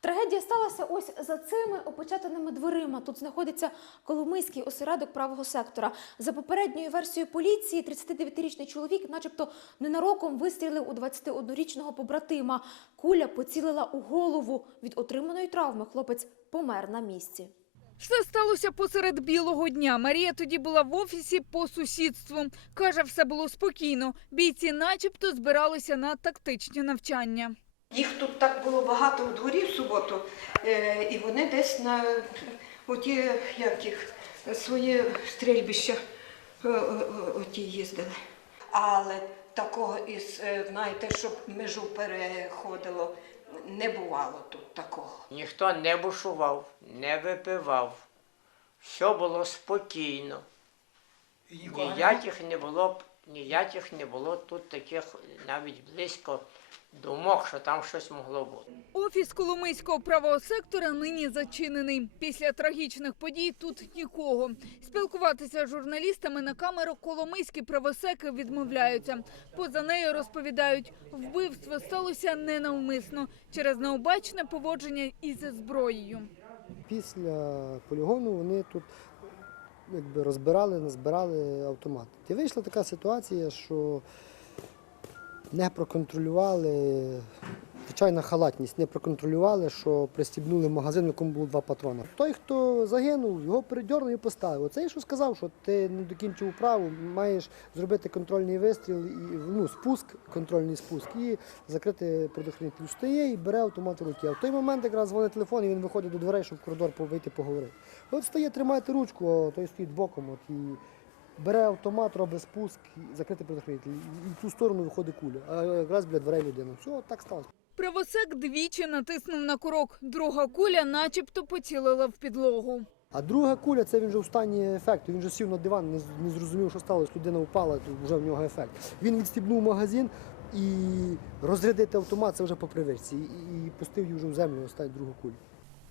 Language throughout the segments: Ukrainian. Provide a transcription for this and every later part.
Трагедія сталася ось за цими опечатаними дверима. Тут знаходиться Коломийський осередок правого сектора. За попередньою версією поліції, 39-річний чоловік, начебто, ненароком вистрілив у 21-річного побратима. Куля поцілила у голову. Від отриманої травми хлопець помер на місці. Все сталося посеред білого дня. Марія тоді була в офісі по сусідству. Каже, все було спокійно. Бійці начебто збиралися на тактичні навчання. Їх тут так було багато у дворі в суботу, е, і вони десь на оті, як їх, свої стрільбища е, е, оті їздили. Але такого із, знаєте, щоб межу переходило, не бувало тут такого. Ніхто не бушував, не випивав. Все було спокійно. Ніяких не було, ніяких не було тут таких навіть близько думок, що там щось могло бути. Офіс Коломийського правого сектора нині зачинений. Після трагічних подій тут нікого. Спілкуватися з журналістами на камеру коломийські правосеки відмовляються. Поза нею розповідають, вбивство сталося ненавмисно через необачне поводження із зброєю. Після полігону вони тут якби, розбирали, назбирали автомати. І вийшла така ситуація, що не проконтролювали, звичайна халатність, не проконтролювали, що пристібнули магазин, в якому було два патрони. Той, хто загинув, його передьорнули і поставив. Оцей, що сказав, що ти не докінчив управу, маєш зробити контрольний вистріл, і, ну, спуск, контрольний спуск, і закрити предохранитель. Стає і бере автомат в руки. А в той момент якраз дзвонить телефон, і він виходить до дверей, щоб в коридор вийти поговорити. От стає, тримайте ручку, а той стоїть боком. От, і бере автомат, робить спуск, і закрити предохранитель. І в ту сторону виходить куля. А якраз біля дверей людина. Все, так сталося. Правосек двічі натиснув на курок. Друга куля начебто поцілила в підлогу. А друга куля це він вже в стані ефекту. Він вже сів на диван, не, з- не зрозумів, що сталося. Людина впала, тут вже в нього ефект. Він відстібнув магазин і розрядити автомат це вже по привичці. І, і пустив її вже в землю, оставить другу кулю.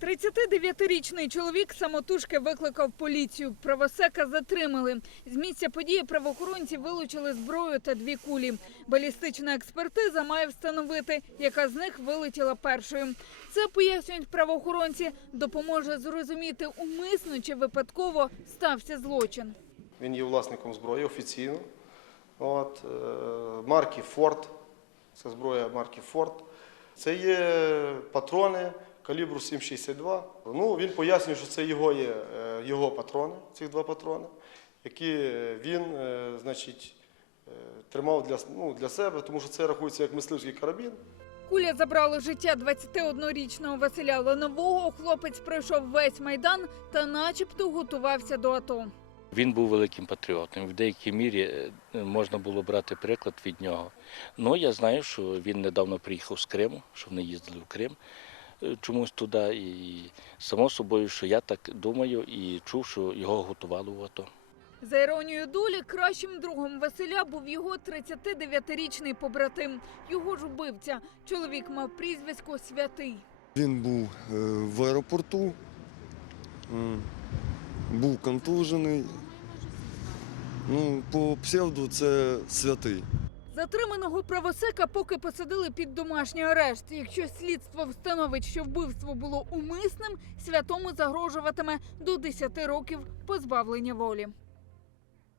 39-річний чоловік самотужки викликав поліцію. Правосека затримали. З місця події правоохоронці вилучили зброю та дві кулі. Балістична експертиза має встановити, яка з них вилетіла першою. Це пояснюють правоохоронці, допоможе зрозуміти умисно чи випадково стався злочин. Він є власником зброї офіційно. От, е, марки Форд. Це зброя марки Форд. Це є патрони калібру 7,62. Ну, він пояснює, що це його є е, його патрони, цих два патрони, які він е, значить, е, тримав для, ну, для себе, тому що це рахується як мисливський карабін. Куля забрала життя 21-річного Василя Ланового. Хлопець пройшов весь майдан та, начебто, готувався до АТО. Він був великим патріотом. В деякій мірі е, можна було брати приклад від нього. Ну я знаю, що він недавно приїхав з Криму, що вони їздили в Крим е, чомусь туди. І само собою, що я так думаю і чув, що його готували в АТО. За іронією долі, кращим другом Василя був його 39-річний побратим. Його ж убивця. Чоловік мав прізвисько Святий. Він був е, в аеропорту, був контужений. Ну, по псевду це святий. Затриманого правосека поки посадили під домашній арешт. Якщо слідство встановить, що вбивство було умисним, святому загрожуватиме до 10 років позбавлення волі.